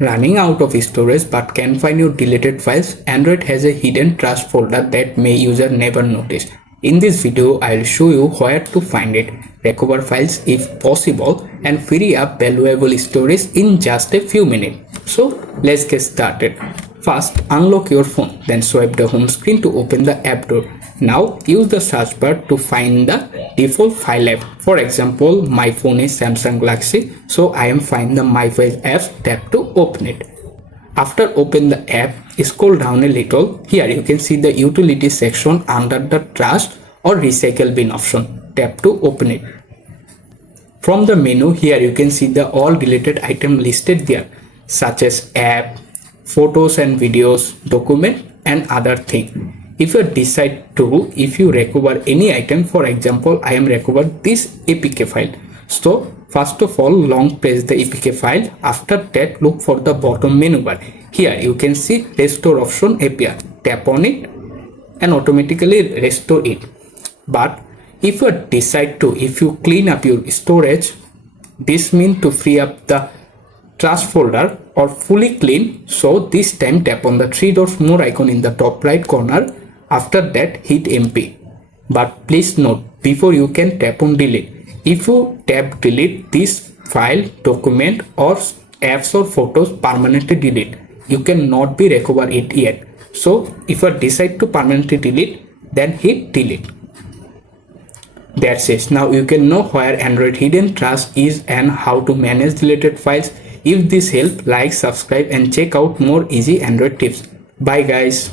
Running out of storage but can find your deleted files, Android has a hidden trash folder that may user never notice. In this video, I'll show you where to find it, recover files if possible, and free up valuable storage in just a few minutes. So let's get started. First, unlock your phone, then swipe the home screen to open the app door. Now use the search bar to find the default file app. For example, my phone is Samsung Galaxy, so I am find the My Files apps tab to open it. After open the app, scroll down a little. Here you can see the utility section under the trash or recycle bin option. Tap to open it. From the menu, here you can see the all deleted item listed there, such as app, photos and videos, document and other thing. If you decide to, if you recover any item, for example, I am recovered this APK file. So first of all, long press the APK file. After that, look for the bottom menu bar. Here you can see restore option appear. Tap on it and automatically restore it. But if you decide to, if you clean up your storage, this means to free up the trash folder or fully clean. So this time tap on the three dots more icon in the top right corner. After that, hit empty. But please note, before you can tap on delete. If you tap delete, this file, document or apps or photos permanently delete. You cannot be recover it yet. So if you decide to permanently delete, then hit delete. That's it. Now you can know where Android hidden trash is and how to manage deleted files. If this helped, like, subscribe and check out more easy Android tips. Bye guys.